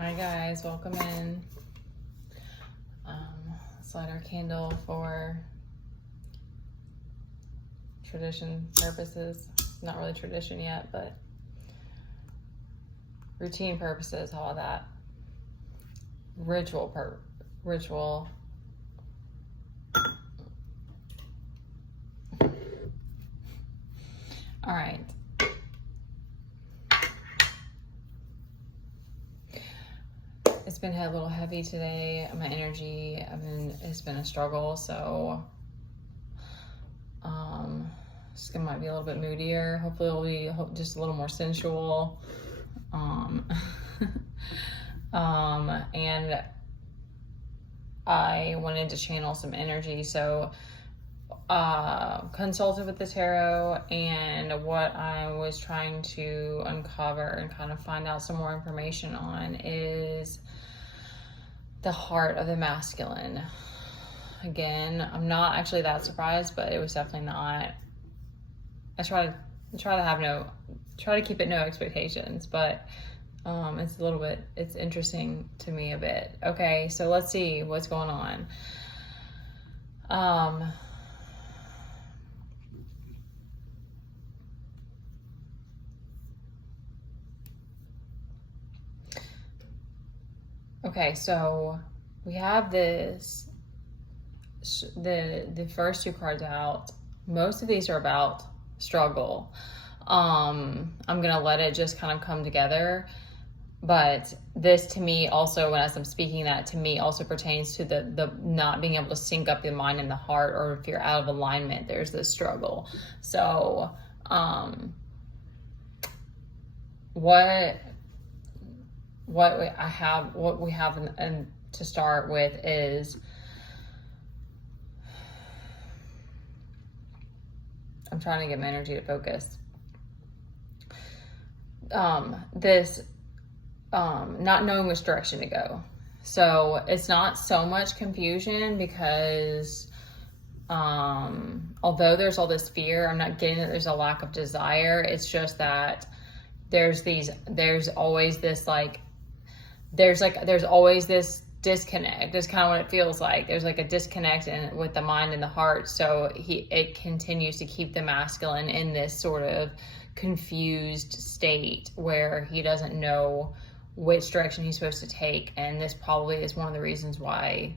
Hi guys, welcome in. Let's light our candle for tradition purposes. It's not really tradition yet, but routine purposes. How about that? Ritual. All right. It's been a little heavy today. My energy, it's been a struggle. So, skin might be a little bit moodier. Hopefully it'll be just a little more sensual. And I wanted to channel some energy. So, consulted with the tarot, and what I was trying to uncover and kind of find out some more information on is the heart of the masculine. Again, I'm not actually that surprised, but it was definitely not. I try to keep it no expectations, but it's interesting to me a bit. Okay, so let's see what's going on. Okay, so we have this, the first two cards out. Most of these are about struggle. I'm gonna let it just kind of come together. But this to me also, as I'm speaking that, to me also pertains to the not being able to sync up the mind and the heart, or if you're out of alignment, there's this struggle. So, what we have and to start with is, I'm trying to get my energy to focus. Not knowing which direction to go. So it's not so much confusion because, although there's all this fear, I'm not getting that there's a lack of desire. It's just that there's always this disconnect. That's kind of what it feels like. There's like a disconnect with the mind and the heart. So it continues to keep the masculine in this sort of confused state where he doesn't know which direction he's supposed to take. And this probably is one of the reasons why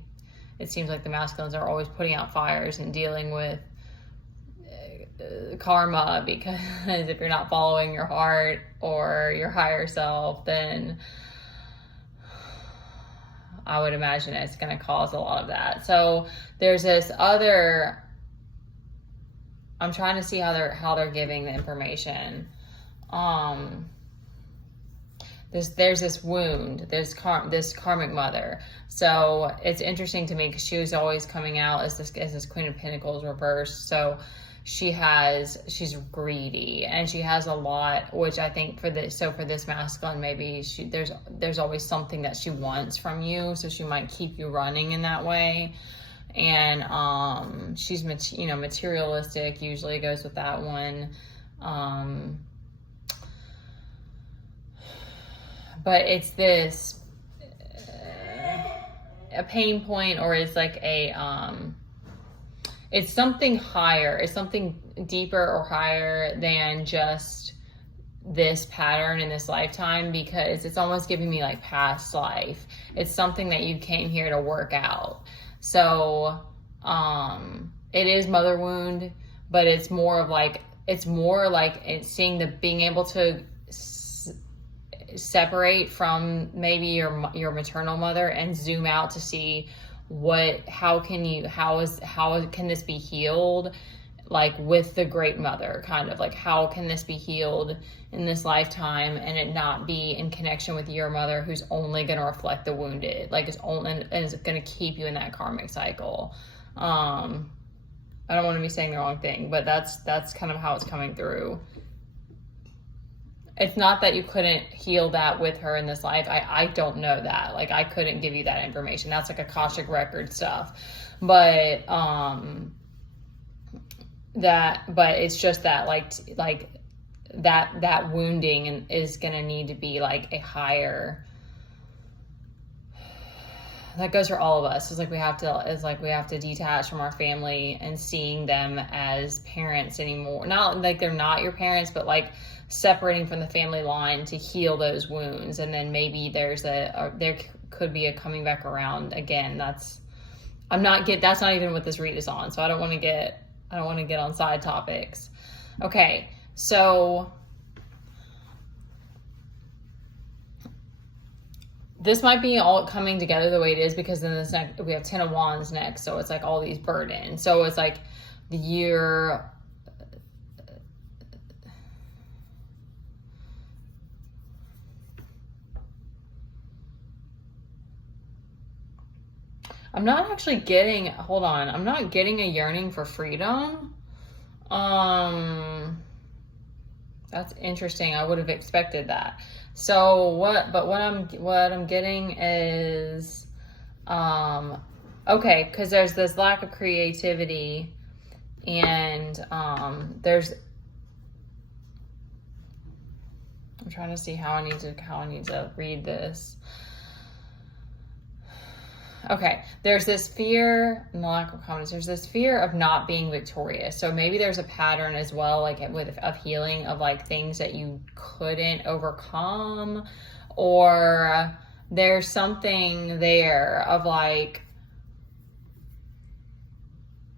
it seems like the masculines are always putting out fires and dealing with karma, because if you're not following your heart or your higher self, then I would imagine it's going to cause a lot of that. So there's this other, I'm trying to see how they're giving the information. There's this wound, this karmic mother. So it's interesting to me because she was always coming out as this Queen of Pentacles reversed. So she's greedy and she has a lot, which I think for this masculine, maybe there's always something that she wants from you. So she might keep you running in that way. And, she's, materialistic, usually goes with that one. But it's this, a pain point, or it's like it's something higher. It's something deeper or higher than just this pattern in this lifetime, because it's almost giving me like past life. It's something that you came here to work out. So, it is mother wound, but it's more like it's being able to separate from maybe your maternal mother and zoom out to see how can this be healed, like with the great mother, kind of like how can this be healed in this lifetime and it not be in connection with your mother, who's only going to reflect the wounded, like it's only and is going to keep you in that karmic cycle. I don't want to be saying the wrong thing, but that's kind of how it's coming through. It's not that you couldn't heal that with her in this life. I don't know that. Like, I couldn't give you that information. That's like Akashic record stuff. But it's just that like that wounding is gonna need to be like a higher that goes for all of us. It's like we have to detach from our family and seeing them as parents anymore. Not like they're not your parents, but like separating from the family line to heal those wounds. And then maybe there could be a coming back around again. That's not even what this read is on. So I don't want to get on side topics. Okay. So this might be all coming together the way it is, because then we have 10 of Wands next. So it's like all these burdens. So it's like the year. I'm not actually getting, hold on. I'm not getting a yearning for freedom. That's interesting. I would have expected that. So what I'm getting is, okay, because there's this lack of creativity, and I'm trying to see how I need to read this. Okay, there's this fear, and the lack of confidence. There's this fear of not being victorious. So maybe there's a pattern as well, like of healing, of like things that you couldn't overcome, or there's something there of like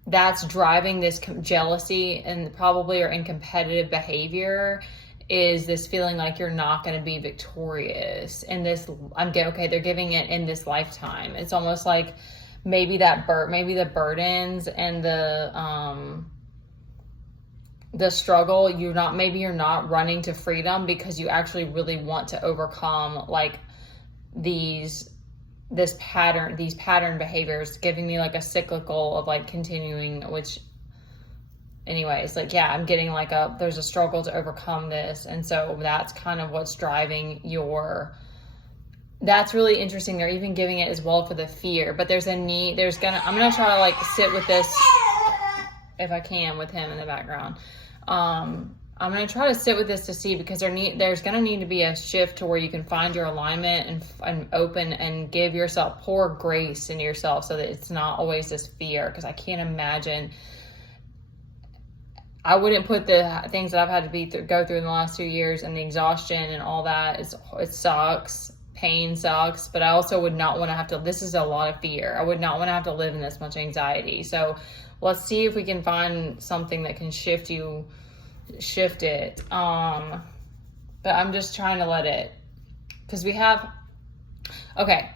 that's driving this jealousy and probably or in competitive behavior. Is this feeling like you're not going to be victorious in this? They're giving it in this lifetime. It's almost like maybe maybe the burdens and the struggle, you're not running to freedom because you actually really want to overcome like these pattern behaviors, giving me like a cyclical of like continuing, which anyways, like, yeah, I'm getting like there's a struggle to overcome this. And so that's kind of what's driving that's really interesting. They're even giving it as well for the fear, but there's a need, I'm going to try to like sit with this if I can with him in the background. I'm going to try to sit with this to see, because there's going to need to be a shift to where you can find your alignment and open and pour grace into yourself so that it's not always this fear. Cause I can't imagine, I wouldn't put the things that I've had to go through in the last 2 years and the exhaustion and all that. It sucks. Pain sucks. But I also would not want to have to, this is a lot of fear. I would not want to have to live in this much anxiety. So let's see if we can find something that can shift it. But I'm just trying to let it, because okay.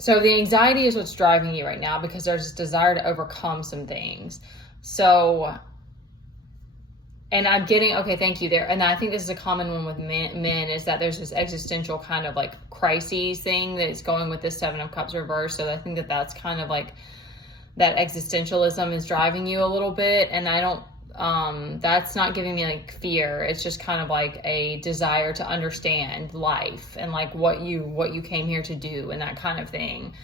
So the anxiety is what's driving you right now, because there's this desire to overcome some things. So, and I'm getting, okay, thank you there. And I think this is a common one with men is that there's this existential kind of like crises thing that is going with this 7 of Cups reverse. So I think that's kind of like that existentialism is driving you a little bit. And I don't, that's not giving me like fear. It's just kind of like a desire to understand life and like what you came here to do and that kind of thing.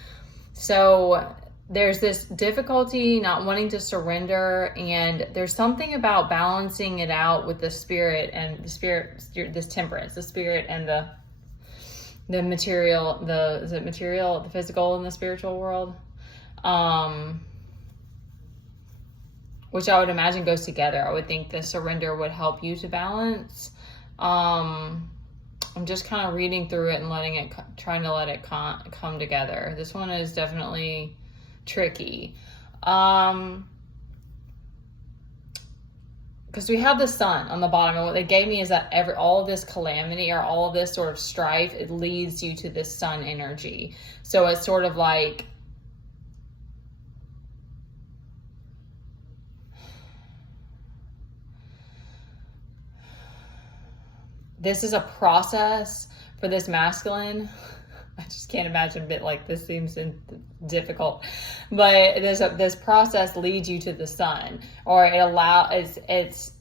So there's this difficulty not wanting to surrender, and there's something about balancing it out with the spirit and this temperance, the spirit and the material, the physical and the spiritual world. Which I would imagine goes together. I would think the surrender would help you to balance. I'm just kind of reading through it and trying to let it come together. This one is definitely tricky. Because we have the sun on the bottom, and what they gave me is that all of this calamity or all of this sort of strife, it leads you to this sun energy. So it's sort of like, this is a process for this masculine. I just can't imagine a bit like this seems difficult, but this process leads you to the sun, or it's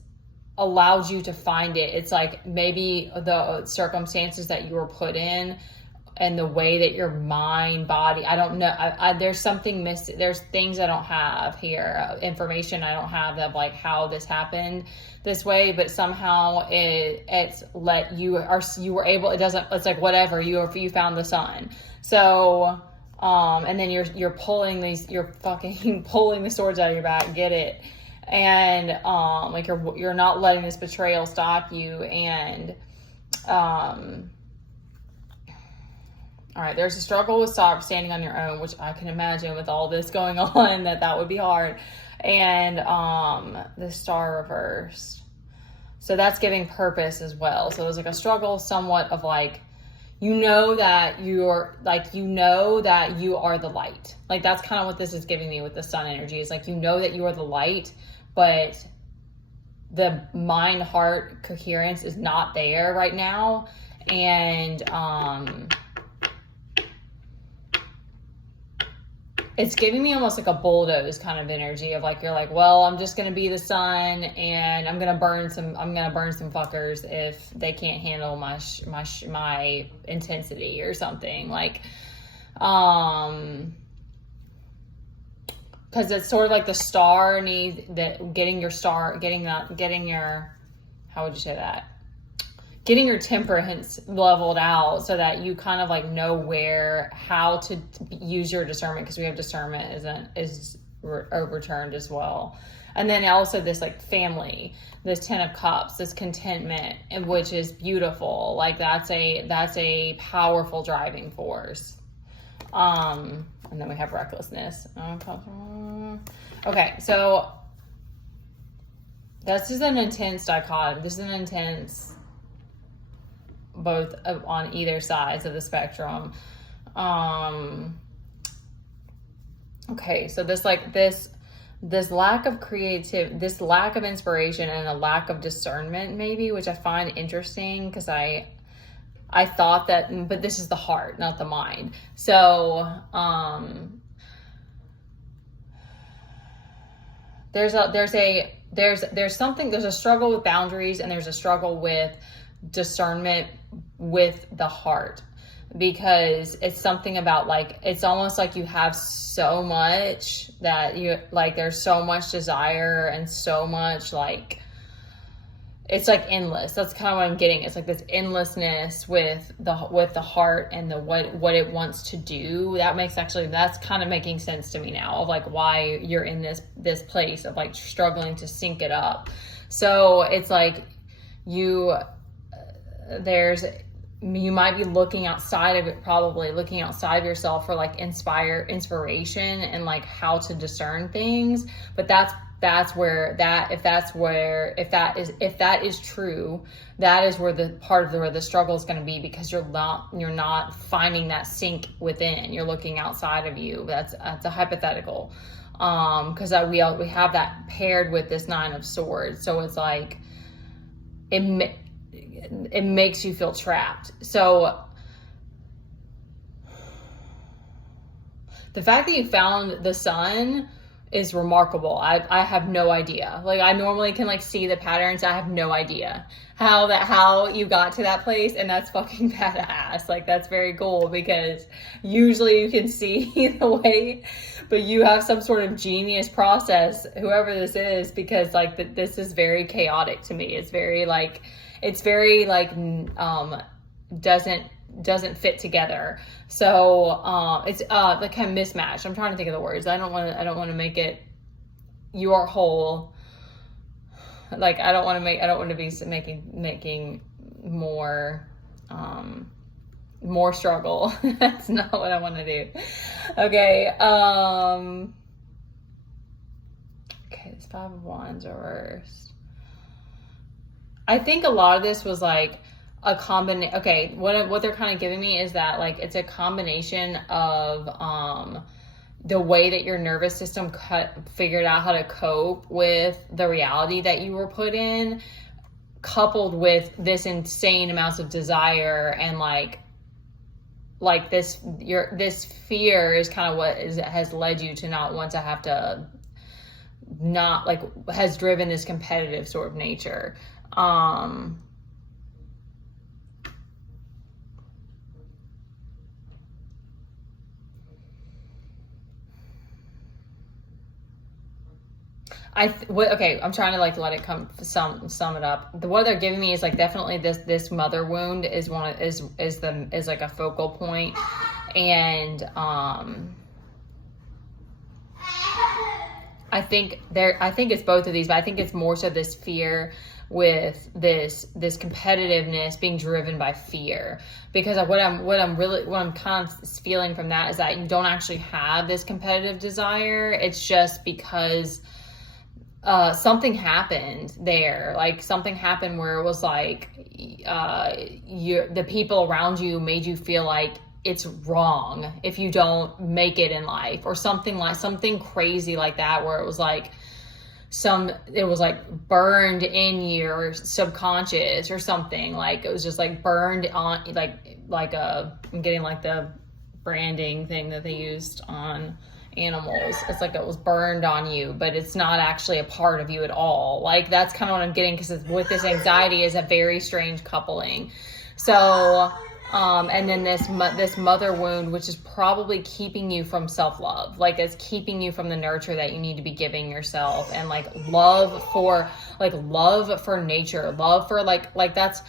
allows you to find it. It's like maybe the circumstances that you were put in and the way that your mind, body, I don't know, there's something missing. There's things I don't have here, information I don't have of like how this happened this way, but somehow it's let you were able, it's like whatever, you found the sun. So, and then you're pulling you're fucking pulling the swords out of your back, get it. And, like you're not letting this betrayal stop you. And, all right, there's a struggle with standing on your own, which I can imagine with all this going on that would be hard. And the Star reversed. So that's giving purpose as well. So it was like a struggle somewhat of like, you know that you are the light. Like that's kind of what this is giving me with the sun energy. Is like, you know that you are the light, but the mind heart coherence is not there right now. And it's giving me almost like a bulldoze kind of energy of like, you're like, well, I'm just going to be the sun and I'm going to burn some fuckers if they can't handle my intensity or something like, cause it's sort of like the star getting your temperance leveled out so that you kind of like know how to use your discernment, because we have discernment is overturned as well. And then also this like family, this 10 of cups, this contentment, and which is beautiful. Like that's a powerful driving force. And then we have recklessness. Okay, so this is an intense dichotomy. This is an intense both on either sides of the spectrum. Okay, so this lack of this lack of inspiration and a lack of discernment maybe, which I find interesting because I thought that, but this is the heart, not the mind. So there's a struggle with boundaries, and there's a struggle with discernment with the heart, because it's something about like, it's almost like you have so much that you like, there's so much desire and so much like, it's like endless. That's kind of what I'm getting. It's like this endlessness with the heart and the what it wants to do. That's kind of making sense to me now of like why you're in this place of like struggling to sync it up. So it's like you might be looking outside of it, probably looking outside of yourself for like inspiration and like how to discern things. But if that is true, that is where the part of where the struggle is going to be, because you're not finding that sync within. You're looking outside of you. That's a hypothetical, because we have that paired with this 9 of Swords. So it's like it makes you feel trapped. So the fact that you found the sun is remarkable. I have no idea. Like I normally can like see the patterns. I have no idea how you got to that place, and that's fucking badass. Like that's very cool, because usually you can see the way, but you have some sort of genius process, whoever this is, because like this is very chaotic to me. It's very like doesn't fit together. So it's like kind of mismatched. I'm trying to think of the words. I don't want to make it your whole, like I don't want to be making more struggle. That's not what I want to do. Okay. Okay, this 5 of Wands reversed. I think a lot of this was like a combination. Okay, what they're kind of giving me is that like it's a combination of the way that your nervous system figured out how to cope with the reality that you were put in, coupled with this insane amounts of desire, and like this fear is kind of what has led you to not want to have to, not like has driven this competitive sort of nature. Okay, I'm trying to like let it come sum it up. What they're giving me is like definitely this mother wound is is like a focal point, and I think it's both of these, but I think it's more so this fear with this competitiveness being driven by fear, because of what I'm kind of feeling from that is that you don't actually have this competitive desire. It's just because something happened there. Like something happened where it was like the people around you made you feel like it's wrong if you don't make it in life, or something crazy like that, where it was like burned in your subconscious or something. Like it was just like burned on, I'm getting like the branding thing that they used on animals. It's like it was burned on you, but it's not actually a part of you at all. Like that's kind of what I'm getting, because with this anxiety is a very strange coupling. So and then this mother wound, which is probably keeping you from self-love. Like it's keeping you from the nurture that you need to be giving yourself, and like love for nature, love for like that's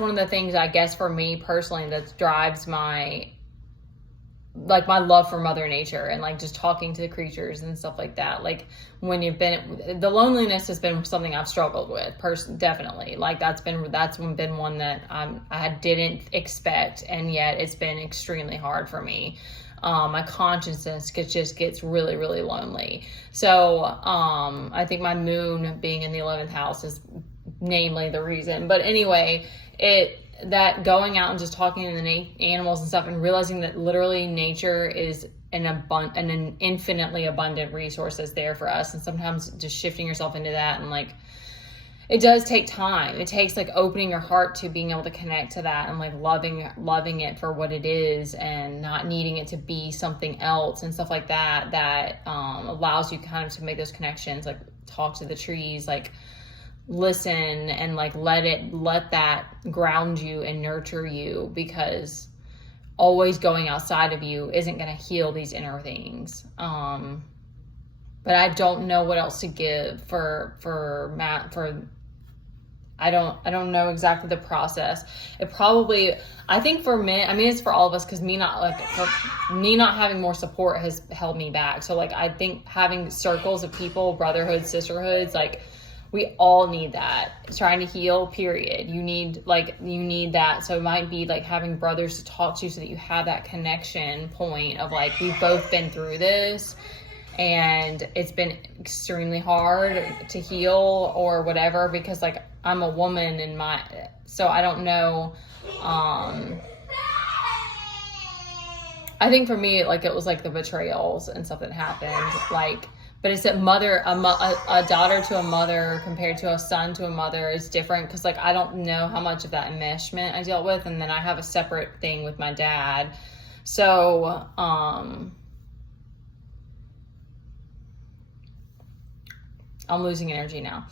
one of the things, I guess, for me personally, that drives my love for Mother Nature, and like just talking to the creatures and stuff like that. Like when the loneliness has been something I've struggled with definitely. Like that's been one that I didn't expect, and yet it's been extremely hard for me. My consciousness gets really, really lonely. So I think my moon being in the 11th house is namely the reason. But anyway, that going out and just talking to the animals and stuff, and realizing that literally nature is an infinitely abundant resource that's there for us. And sometimes just shifting yourself into that, and like it does take time. It takes like opening your heart to being able to connect to that, and like loving it for what it is, and not needing it to be something else and stuff like that allows you kind of to make those connections, like talk to the trees, like listen, and like let that ground you and nurture you, because always going outside of you isn't going to heal these inner things. But I don't know what else to give for Matt. I don't know exactly the process. I think for me, I mean, it's for all of us, because me not having more support has held me back. So like I think having circles of people, brotherhoods, sisterhoods, like we all need that. Trying to heal, period. You need that. So it might be like having brothers to talk to, so that you have that connection point of like, we've both been through this, and it's been extremely hard to heal or whatever, because like I'm a woman so I don't know. I think for me, like it was like the betrayals and stuff that happened, like. But it's that a daughter to a mother compared to a son to a mother is different, because like I don't know how much of that enmeshment I dealt with, and then I have a separate thing with my dad. So I'm losing energy now,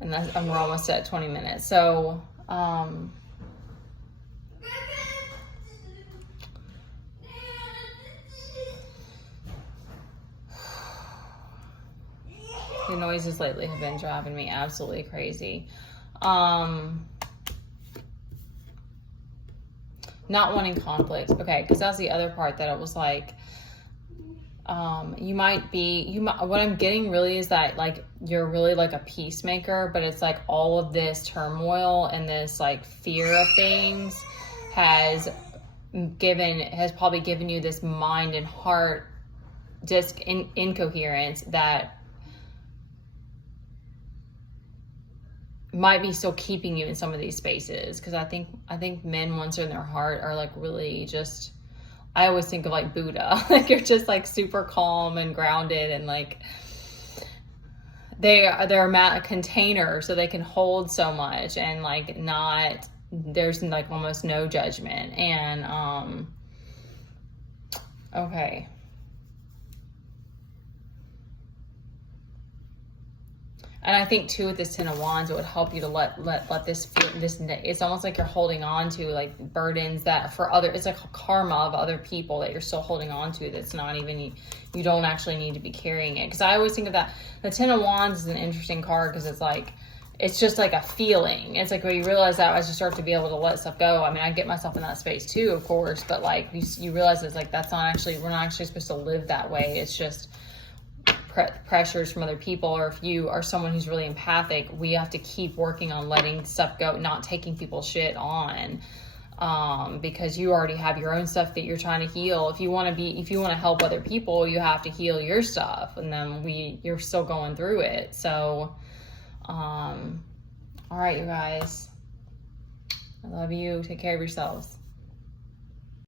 and we're almost at 20 minutes. So the noises lately have been driving me absolutely crazy. Not wanting conflict. Okay, because that's the other part that it was like, what I'm getting really is that like you're really like a peacemaker, but it's like all of this turmoil and this like fear of things has probably given you this mind and heart just incoherence that might be still keeping you in some of these spaces. Because I think men, once they're in their heart, are like really just, I always think of like Buddha. Like you're just like super calm and grounded, and like they're a container, so they can hold so much, and like there's like almost no judgment. And okay, And I think too with this Ten of Wands, it would help you to let this feel, this, it's almost like you're holding on to like burdens that for other, it's like a karma of other people that you're still holding on to, that's not even, you don't actually need to be carrying it. Because I always think of that, the Ten of Wands is an interesting card because it's like, it's just like a feeling. It's like when you realize that as you start to be able to let stuff go. I mean, I get myself in that space too, of course, but like you realize it's like, that's not actually, we're not actually supposed to live that way. It's just pressures from other people, or if you are someone who's really empathic, we have to keep working on letting stuff go, not taking people's shit on, because you already have your own stuff that you're trying to heal. If you want to help other people, you have to heal your stuff, and then you're still going through it. So all right, you guys, I love you, take care of yourselves.